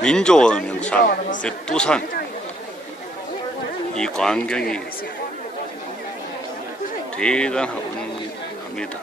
민족 명산 백두산 이 광경이 대단합니다. 하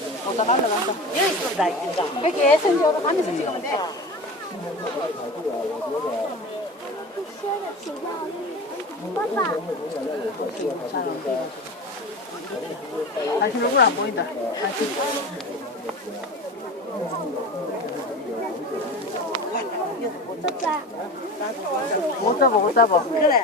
보다 날라간다. 여기 좀 나, 있다. 이렇게 애선적으로 가면서 찍으면 돼. 아빠. 다시 얼굴 안 보인다. 다시. 못 잡아, 못 잡아. 그래.